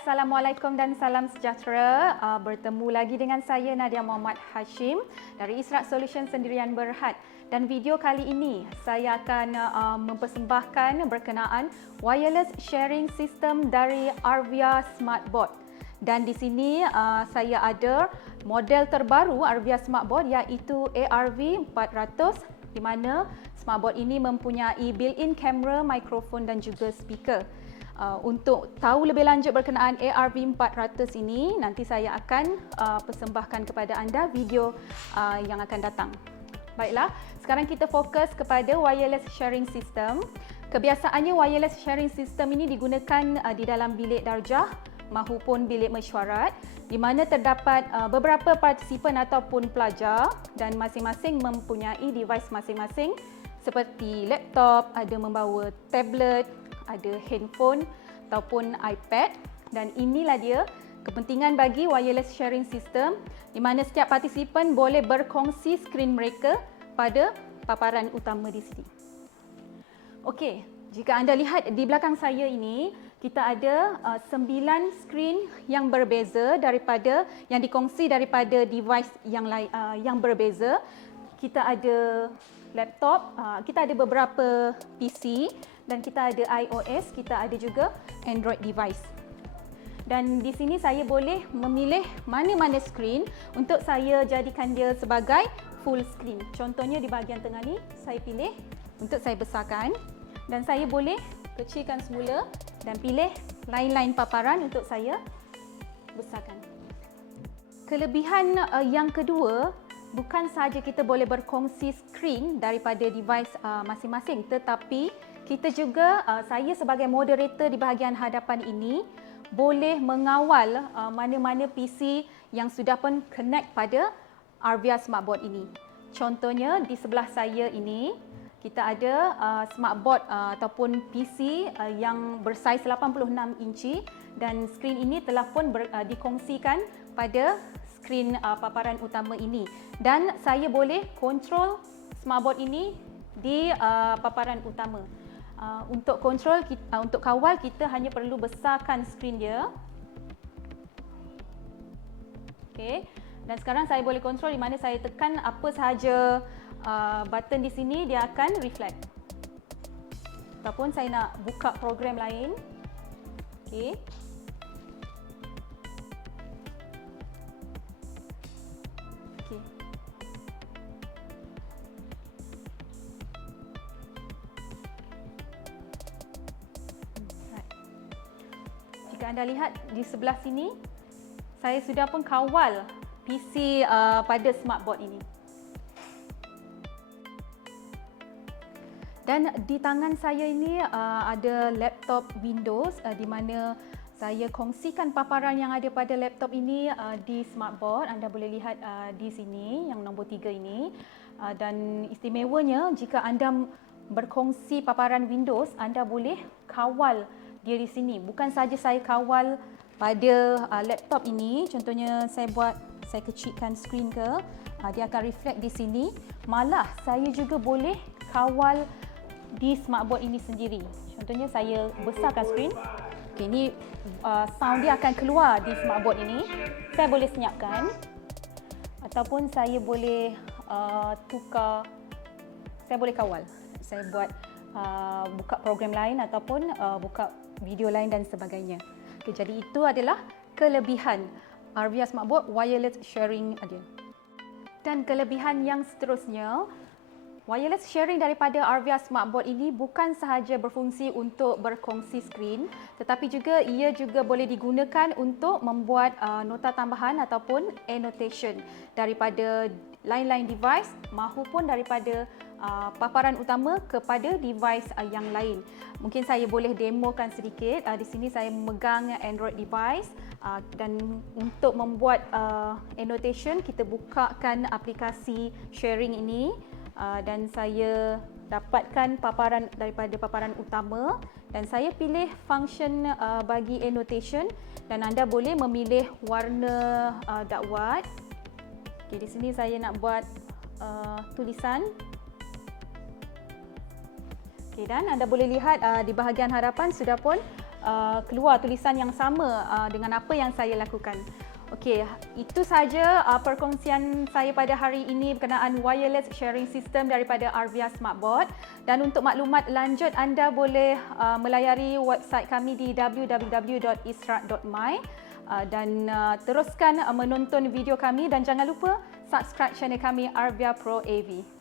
Assalamualaikum dan salam sejahtera. Bertemu lagi dengan saya Nadia Muhammad Hashim dari Israk Solutions Sdn Berhad. Dan video kali ini saya akan mempersembahkan berkenaan wireless sharing system dari Arvia Smartboard. Dan di sini saya ada model terbaru Arvia Smartboard iaitu ARV400, di mana smartboard ini mempunyai built-in kamera, mikrofon dan juga speaker. Untuk tahu lebih lanjut berkenaan ARV400 ini, nanti saya akan persembahkan kepada anda video yang akan datang. Baiklah, sekarang kita fokus kepada wireless sharing system. Kebiasaannya wireless sharing system ini digunakan di dalam bilik darjah mahupun bilik mesyuarat, di mana terdapat beberapa partisipan ataupun pelajar dan masing-masing mempunyai device masing-masing seperti laptop, ada membawa tablet, ada handphone ataupun iPad, dan inilah dia kepentingan bagi wireless sharing system, di mana setiap partisipan boleh berkongsi skrin mereka pada paparan utama di sini. Okey, jika anda lihat di belakang saya ini, kita ada 9 skrin yang berbeza daripada yang dikongsi daripada device yang lain yang berbeza. Kita ada laptop, kita ada beberapa PC, dan kita ada iOS, kita ada juga Android device. Dan di sini saya boleh memilih mana-mana skrin untuk saya jadikan dia sebagai full screen. Contohnya di bahagian tengah ni, saya pilih untuk saya besarkan, dan saya boleh kecilkan semula dan pilih lain-lain paparan untuk saya besarkan. Kelebihan yang kedua, bukan sahaja kita boleh berkongsi skrin daripada device masing-masing, tetapi kita juga, saya sebagai moderator di bahagian hadapan ini, boleh mengawal mana-mana PC yang sudah pun connect pada Arvia Smartboard ini. Contohnya di sebelah saya ini, kita ada smartboard ataupun PC yang bersaiz 86 inci, dan skrin ini telah pun dikongsikan pada skrin paparan utama ini. Dan saya boleh kontrol smartboard ini di paparan utama. Untuk kontrol, untuk kawal, kita hanya perlu besarkan skrin dia. Okey. Dan sekarang saya boleh kontrol di mana saya tekan apa sahaja button di sini, dia akan reflect. Ataupun saya nak buka program lain. Okey. Okey. Jika anda lihat di sebelah sini, saya sudah pun kawal PC pada smartboard ini. Dan di tangan saya ini ada laptop Windows, di mana saya kongsikan paparan yang ada pada laptop ini di smartboard. Anda boleh lihat di sini yang nombor 3 ini. Dan istimewanya, jika anda berkongsi paparan Windows, anda boleh kawal dia di sini. Bukan saja saya kawal pada laptop ini, contohnya saya kecilkan skrin ke, dia akan reflect di sini. Malah saya juga boleh kawal di smartboard ini sendiri. Contohnya saya besarkan skrin. Okey, ini sound dia akan keluar di smartboard ini. Saya boleh senyapkan, ataupun saya boleh tukar, saya boleh kawal. Saya buat buka program lain ataupun buka video lain dan sebagainya. Okay, jadi itu adalah kelebihan Arvia Smartboard wireless sharing dia. Dan kelebihan yang seterusnya, wireless sharing daripada Arvia Smartboard ini bukan sahaja berfungsi untuk berkongsi skrin, tetapi juga ia juga boleh digunakan untuk membuat nota tambahan ataupun annotation daripada lain-lain device mahupun daripada paparan utama kepada device yang lain. Mungkin saya boleh demokan sedikit. Di sini saya memegang Android device, dan untuk membuat annotation, kita bukakan aplikasi sharing ini, dan saya dapatkan paparan daripada paparan utama, dan saya pilih function bagi annotation, dan anda boleh memilih warna dakwat. Okay, di sini saya nak buat tulisan. Okay, dan anda boleh lihat di bahagian hadapan sudah pun keluar tulisan yang sama dengan apa yang saya lakukan. Okey, itu saja perkongsian saya pada hari ini berkenaan wireless sharing system daripada Arvia Smartboard. Dan untuk maklumat lanjut, anda boleh melayari website kami di www.israk.my dan teruskan menonton video kami dan jangan lupa subscribe channel kami Arvia Pro AV.